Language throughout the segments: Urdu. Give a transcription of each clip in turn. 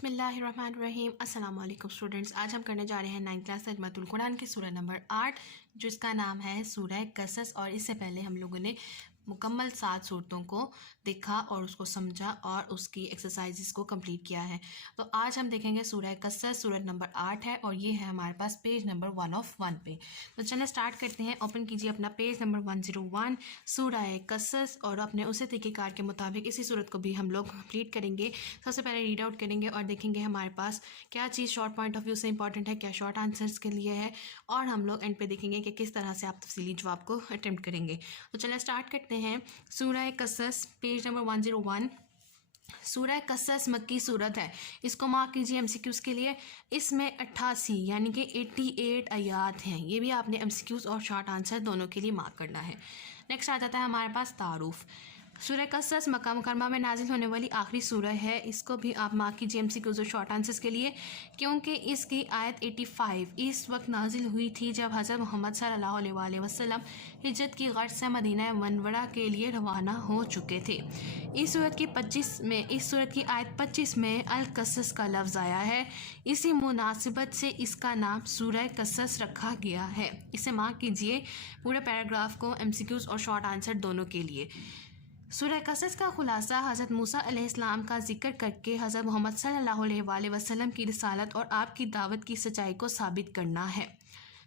بسم اللہ الرحمن الرحیم۔ السلام علیکم اسٹوڈنٹس، آج ہم کرنے جا رہے ہیں 9th کلاس ترجمۃ القرآن کے سورہ نمبر 8 جس کا نام ہے سورہ قصص، اور اس سے پہلے ہم لوگوں نے مکمل 7 صورتوں کو دیکھا اور اس کو سمجھا اور اس کی ایکسرسائزز کو کمپلیٹ کیا ہے۔ تو آج ہم دیکھیں گے سورہ قصص، سورہ نمبر 8 ہے اور یہ ہے ہمارے پاس پیج نمبر 1 پہ۔ تو چلیں اسٹارٹ کرتے ہیں۔ اوپن کیجیے اپنا پیج نمبر 101 سورہ قصص، اور اپنے اسی طریقہ کار کے مطابق اسی صورت کو بھی ہم لوگ کمپلیٹ کریں گے۔ سب سے پہلے ریڈ آؤٹ کریں گے اور دیکھیں گے ہمارے پاس کیا چیز شارٹ پوائنٹ آف ویو سے امپورٹنٹ ہے، کیا شارٹ آنسرس کے لیے ہے، اور ہم لوگ اینڈ پہ دیکھیں گے کہ کس طرح سے آپ تفصیلی جواب کو اٹیمپٹ کریں گے۔ تو چلیں اسٹارٹ کرتے ہیں۔ سورہ قصص پیج نمبر 101۔ سورہ قصص مکی صورت ہے، اس کو مارک کیجیے ایم سی کیوز کے لیے۔ اس میں 88 یعنی کہ 88 آیات ہیں، یہ بھی آپ نے ایم سی کیوز اور شارٹ آنسر دونوں کے لیے مارک کرنا ہے۔ نیکسٹ آ جاتا ہے ہمارے پاس تعارف۔ سورہ قصص مکہ مکرمہ میں نازل ہونے والی آخری سورہ ہے، اس کو بھی آپ مارک کیجیے ایم سی کیوز اور شارٹ آنسرس کے لیے، کیونکہ اس کی آیت 85 اس وقت نازل ہوئی تھی جب حضرت محمد صلی اللہ علیہ وآلہ وسلم ہجرت کی غرض سے مدینہ منورہ کے لیے روانہ ہو چکے تھے۔ اس صورت کی آیت 25 میں القصص کا لفظ آیا ہے، اسی مناسبت سے اس کا نام سورہ قصص رکھا گیا ہے۔ اسے مارک کیجیے پورے پیراگراف کو ایم سی کیوز اور شارٹ آنسر دونوں کے لیے۔ سورہ قصص کا خلاصہ حضرت موسیٰ علیہ السلام کا ذکر کر کے حضرت محمد صلی اللہ علیہ وآلہ وسلم کی رسالت اور آپ کی دعوت کی سچائی کو ثابت کرنا ہے۔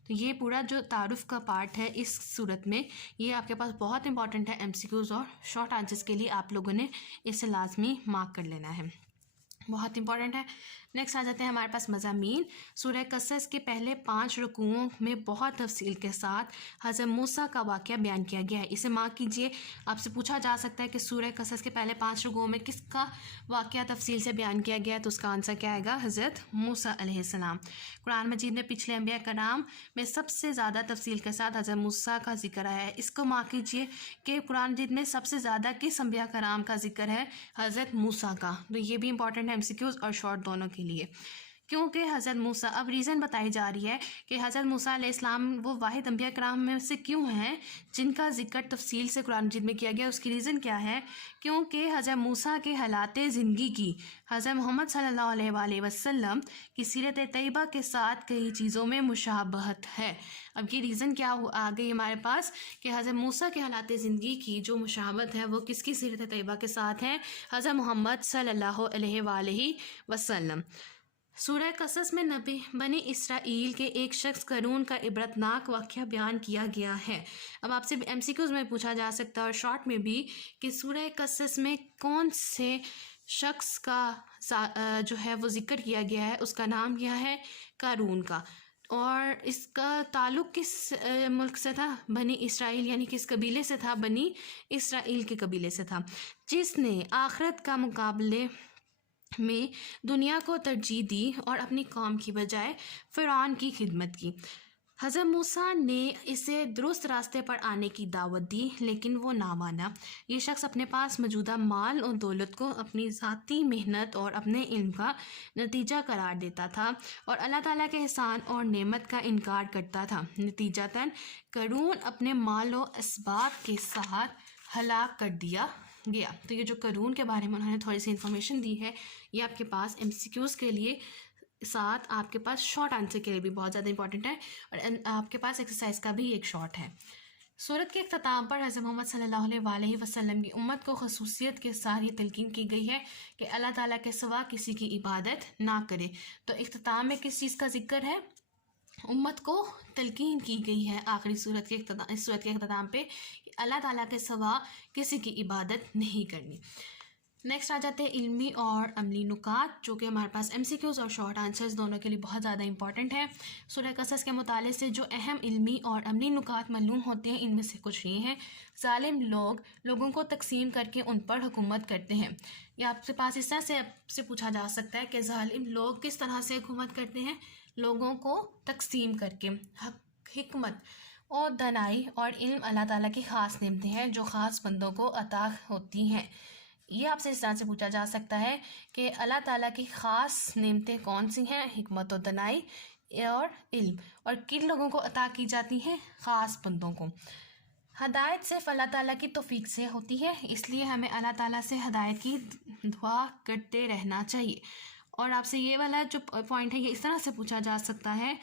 تو یہ پورا جو تعارف کا پارٹ ہے اس صورت میں، یہ آپ کے پاس بہت امپورٹنٹ ہے، ایم سی کیوز اور شارٹ آنسرس کے لیے آپ لوگوں نے اسے لازمی مارک کر لینا ہے، بہت امپورٹنٹ ہے۔ نیکسٹ آ جاتے ہیں ہمارے پاس مضامین۔ سورہ قصص کے پہلے 5 رکوعوں میں بہت تفصیل کے ساتھ حضرت موسیٰ کا واقعہ بیان کیا گیا ہے، اسے مارک کیجیے۔ آپ سے پوچھا جا سکتا ہے کہ سورہ قصص کے پہلے 5 رکوعوں میں کس کا واقعہ تفصیل سے بیان کیا گیا ہے، تو اس کا آنسر کیا آئے گا؟ حضرت موسیٰ علیہ السلام۔ قرآن مجید میں پچھلے انبیاء کرام میں سب سے زیادہ تفصیل کے ساتھ حضرت موسیٰ کا ذکر آیا ہے، اس کو مارک کیجیے کہ قرآن مجید میں سب سے زیادہ کس انبیاء کرام کا ذکر ہے؟ حضرت موسیٰ کا۔ تو یہ بھی امپورٹنٹ ہے ایم سی کیوز اور شارٹ دونوں کے لیے، کیونکہ حضرت موسیٰ، اب ریزن بتائی جا رہی ہے کہ حضرت موسیٰ علیہ السلام وہ واحد انبیاء کرام میں سے کیوں ہیں جن کا ذکر تفصیل سے قرآن مجید میں کیا گیا۔ اس کی ریزن کیا ہے؟ کیونکہ حضرت موسیٰ کے حالات زندگی کی حضرت محمد صلی اللہ علیہ وآلہ وسلم کی سیرت طیبہ کے ساتھ کئی چیزوں میں مشابہت ہے۔ اب یہ ریزن کیا آ گئی ہمارے پاس کہ حضرت موسیٰ کے حالات زندگی کی جو مشابہت ہے وہ کس کی سیرت طیبہ کے ساتھ ہے؟ حضرت محمد صلی اللہ علیہ وآلہ وسلم۔ سورہ قصص میں بنی اسرائیل کے ایک شخص قارون کا عبرتناک واقعہ بیان کیا گیا ہے۔ اب آپ سے ایم سی کیوز میں پوچھا جا سکتا ہے اور شارٹ میں بھی کہ سورہ قصص میں کون سے شخص کا جو ہے وہ ذکر کیا گیا ہے، اس کا نام کیا ہے؟ قارون کا، اور اس کا تعلق کس ملک سے تھا؟ بنی اسرائیل، یعنی کس قبیلے سے تھا؟ بنی اسرائیل کے قبیلے سے تھا، جس نے آخرت کا مقابلے میں دنیا کو ترجیح دی اور اپنی قوم کی بجائے فرعون کی خدمت کی۔ حضرت موسیٰ نے اسے درست راستے پر آنے کی دعوت دی لیکن وہ نہ مانا۔ یہ شخص اپنے پاس موجودہ مال اور دولت کو اپنی ذاتی محنت اور اپنے علم کا نتیجہ قرار دیتا تھا اور اللہ تعالیٰ کے احسان اور نعمت کا انکار کرتا تھا۔ نتیجتاً قارون اپنے مال و اسباب کے ساتھ ہلاک کر دیا گیا۔ تو یہ جو قارون کے بارے میں انہوں نے تھوڑی سی انفارمیشن دی ہے، یہ آپ کے پاس ایم سی کیوز کے لیے ساتھ آپ کے پاس شارٹ آنسر کے لیے بھی بہت زیادہ امپورٹنٹ ہے، اور آپ کے پاس ایکسرسائز کا بھی ایک شارٹ ہے۔ سورت کے اختتام پر حضرت محمد صلی اللہ علیہ وآلہ وسلم کی امت کو خصوصیت کے ساتھ یہ تلقین کی گئی ہے کہ اللہ تعالیٰ کے سوا کسی کی عبادت نہ کرے۔ تو اختتام میں کس چیز کا ذکر ہے؟ امت کو تلقین کی گئی ہے آخری اس صورت کے اختتام پہ کہ اللہ تعالیٰ کے سوا کسی کی عبادت نہیں کرنی۔ نیکسٹ آ جاتے ہیں علمی اور عملی نکات، جو کہ ہمارے پاس ایم سی کیوز اور شارٹ آنسرز دونوں کے لیے بہت زیادہ امپورٹنٹ ہے۔ سورہ قصص کے مطالعے سے جو اہم علمی اور عملی نکات معلوم ہوتے ہیں ان میں سے کچھ یہ ہیں۔ ظالم لوگ لوگوں کو تقسیم کر کے ان پر حکومت کرتے ہیں۔ یہ آپ کے پاس اس طرح سے آپ سے پوچھا جا سکتا ہے کہ ظالم لوگ کس طرح سے حکومت کرتے ہیں؟ لوگوں کو تقسیم کر کے۔ حکمت اور دانائی اور علم اللہ تعالیٰ کی خاص نعمتیں ہیں جو خاص بندوں کو عطا ہوتی ہیں۔ یہ آپ سے اس طرح سے پوچھا جا سکتا ہے کہ اللہ تعالیٰ کی خاص نعمتیں کون سی ہیں؟ حکمت و دانائی اور علم، اور کن لوگوں کو عطا کی جاتی ہیں؟ خاص بندوں کو۔ ہدایت صرف اللہ تعالیٰ کی توفیق سے ہوتی ہے، اس لیے ہمیں اللہ تعالیٰ سے ہدایت کی دعا کرتے رہنا چاہیے، اور آپ سے یہ والا جو پوائنٹ ہے یہ اس طرح سے پوچھا جا سکتا ہے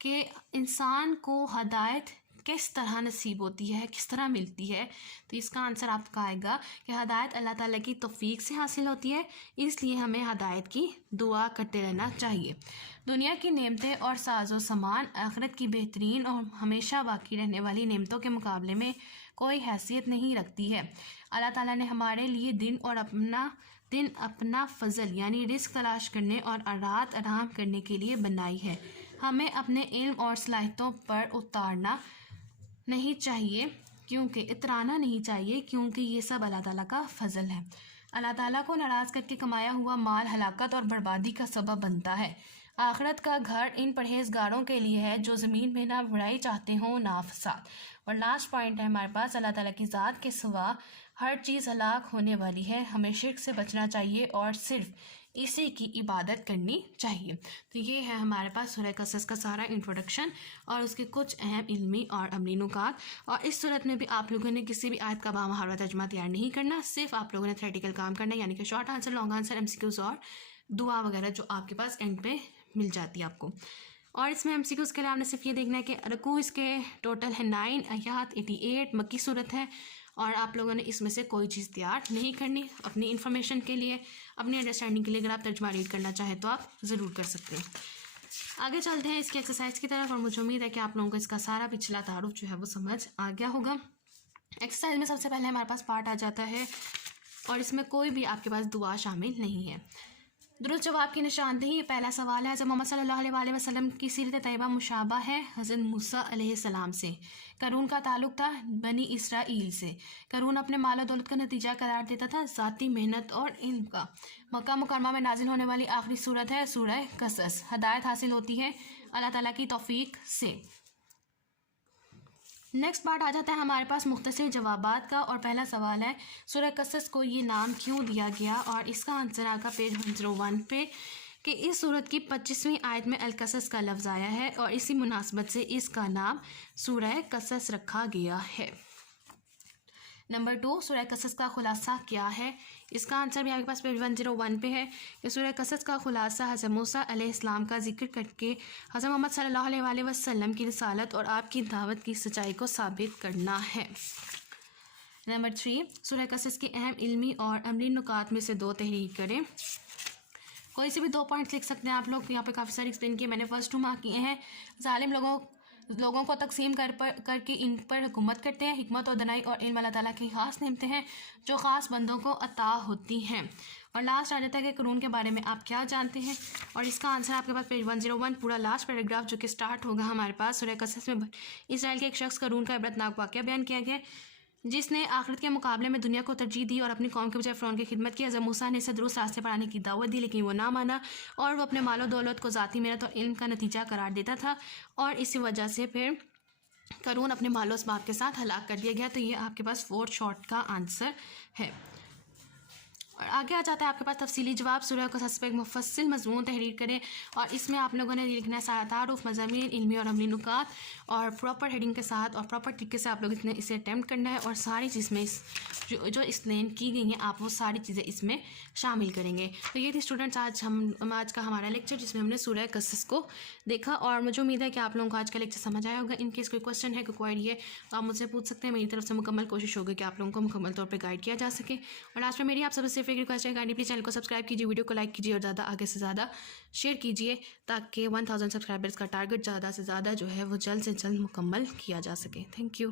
کہ انسان کو ہدایت کس طرح نصیب ہوتی ہے، کس طرح ملتی ہے، تو اس کا آنسر آپ کا آئے گا کہ ہدایت اللہ تعالیٰ کی توفیق سے حاصل ہوتی ہے، اس لیے ہمیں ہدایت کی دعا کرتے رہنا چاہیے۔ دنیا کی نعمتیں اور ساز و سامان آخرت کی بہترین اور ہمیشہ باقی رہنے والی نعمتوں کے مقابلے میں کوئی حیثیت نہیں رکھتی ہے۔ اللہ تعالیٰ نے ہمارے لیے دن اپنا فضل یعنی رزق تلاش کرنے اور رات آرام کرنے کے لیے بنائی ہے۔ ہمیں اپنے علم اور صلاحیتوں پر اترانا نہیں چاہیے کیونکہ یہ سب اللہ تعالیٰ کا فضل ہے۔ اللہ تعالیٰ کو ناراض کر کے کمایا ہوا مال ہلاکت اور بربادی کا سبب بنتا ہے۔ آخرت کا گھر ان پرہیزگاروں کے لیے ہے جو زمین میں نہ بڑائی چاہتے ہوں نہ فساد۔ اور لاسٹ پوائنٹ ہے ہمارے پاس، اللہ تعالیٰ کی ذات کے سوا ہر چیز ہلاک ہونے والی ہے، ہمیں شرک سے بچنا چاہیے اور صرف اسی کی عبادت کرنی چاہیے۔ تو یہ ہے ہمارے پاس سورہ قصص کا سارا انٹروڈکشن اور اس کے کچھ اہم علمی اور عملی نکات۔ اور اس صورت میں بھی آپ لوگوں نے کسی بھی آیت کا بامحاورہ ترجمہ تیار نہیں کرنا، صرف آپ لوگوں نے تھیوریٹیکل کام کرنا ہے، یعنی کہ short answer, long answer, MCQs اور دعا وغیرہ جو آپ کے پاس اینڈ پہ مل جاتی ہے آپ کو۔ اور اس میں MCQs کے لیے آپ نے صرف یہ دیکھنا ہے کہ رکوع اس کے ٹوٹل ہے 9 آیات، 88 مکی صورت ہے، اور آپ لوگوں نے اس میں سے کوئی چیز تیار نہیں کرنی۔ اپنی انفارمیشن کے لیے، اپنی انڈرسٹینڈنگ کے لیے اگر آپ ترجمہ ریڈ کرنا چاہیں تو آپ ضرور کر سکتے ہیں۔ آگے چلتے ہیں اس کی ایکسرسائز کی طرف، اور مجھے امید ہے کہ آپ لوگوں کو اس کا سارا پچھلا تعارف جو ہے وہ سمجھ آ گیا ہوگا۔ ایکسرسائز میں سب سے پہلے ہمارے پاس پارٹ آ جاتا ہے اور اس میں کوئی بھی آپ کے پاس دعا شامل نہیں ہے۔ درست جواب کی نشاندہی، پہلا سوال ہے حضرت محمد صلی اللہ علیہ وآلہ وسلم کی سیرت طیبہ مشابہ ہے حضرت موسیٰ علیہ السلام سے۔ قارون کا تعلق تھا بنی اسرائیل سے۔ قارون اپنے مال و دولت کا نتیجہ قرار دیتا تھا ذاتی محنت اور علم کا۔ مکہ مکرمہ میں نازل ہونے والی آخری سورت ہے سورہ قصص۔ ہدایت حاصل ہوتی ہے اللہ تعالیٰ کی توفیق سے۔ نیکسٹ پارٹ آ جاتا ہے ہمارے پاس مختصر جوابات کا، اور پہلا سوال ہے سورہ قصص کو یہ نام کیوں دیا گیا، اور اس کا آنسر آ گا پیج 101 پہ کہ اس سورت کی 25ویں آیت میں القصص کا لفظ آیا ہے اور اسی مناسبت سے اس کا نام سورہ قصص رکھا گیا ہے۔ نمبر 2، سورہ قصص کا خلاصہ کیا ہے؟ اس کا آنسر بھی آپ کے پاس پیج 101 پہ ہے کہ سورہ قصص کا خلاصہ حضرت موسیٰ علیہ السلام کا ذکر کر کے حضرت محمد صلی اللہ علیہ وآلہ وسلم کی رسالت اور آپ کی دعوت کی سچائی کو ثابت کرنا ہے۔ نمبر 3، سورہ قصص کے اہم علمی اور عملی نکات میں سے 2 تحریر کریں۔ کوئی سے بھی 2 پوائنٹس لکھ سکتے ہیں آپ لوگ، یہاں پہ کافی سارے ایکسپلین کیے میں نے، فرسٹ 2 مارک کیے ہیں۔ ظالم لوگوں کو تقسیم کر کے ان پر حکومت کرتے ہیں، حکمت اور دانائی اور علم اللہ تعالیٰ کی خاص نعمتیں ہیں جو خاص بندوں کو عطا ہوتی ہیں۔ اور لاسٹ آ جاتا ہے کہ قارون کے بارے میں آپ کیا جانتے ہیں، اور اس کا آنسر آپ کے پاس پیج 101 پورا لاسٹ پیراگراف جو کہ سٹارٹ ہوگا ہمارے پاس سورہ قصص میں اسرائیل کے ایک شخص قارون کا عبرتناک واقعہ بیان کیا گیا جس نے آخرت کے مقابلے میں دنیا کو ترجیح دی اور اپنی قوم کے بجائے فرعون کی خدمت کی۔ حضرت موسیٰ نے اسے درست راستے پر آنے کی دعوت دی لیکن وہ نہ مانا اور وہ اپنے مال و دولت کو ذاتی محنت اور علم کا نتیجہ قرار دیتا تھا، اور اسی وجہ سے پھر قارون اپنے مال و اسباب کے ساتھ ہلاک کر دیا گیا۔ تو یہ آپ کے پاس 4 شارٹ کا آنسر ہے۔ اور آگے آ جاتا ہے آپ کے پاس تفصیلی جواب۔ سورہ قصص پہ ایک مفصل مضمون تحریر کریں اور اس میں آپ لوگوں نے لکھنا ہے سارا تعارف، مضامین، علمی اور عملی نکات، اور پراپر ہیڈنگ کے ساتھ اور پراپر طریقے سے آپ لوگ اسے اٹیمپٹ کرنا ہے، اور ساری چیز میں جو ایکسپلین کی گئی ہیں آپ وہ ساری چیزیں اس میں شامل کریں گے۔ تو یہ تھی اسٹوڈنٹس آج کا ہمارا لیکچر جس میں ہم نے سورہ قصص کو دیکھا، اور مجھے امید ہے کہ آپ لوگوں کو آج کا لیکچر سمجھ آیا ہوگا۔ ان کیس کوئی کوشچن ہے، کوئی کوئری ہے تو آپ مجھ سے پوچھ سکتے ہیں، میری طرف سے مکمل کوشش ہوگی کہ آپ لوگوں کو مکمل طور پہ گائیڈ کیا جا سکے۔ اور لاسٹ میں میری آپ سب سے ایک ریکویسٹ ہے کہ پلیز چینل کو سبسکرائب کیجیے، ویڈیو کو لائک کیجیے اور زیادہ آگے سے زیادہ شیئر کیجیے تاکہ 1000 سبسکرائبرز کا ٹارگٹ زیادہ سے زیادہ جو ہے وہ جلد سے جلد مکمل کیا جا سکے۔ Thank you.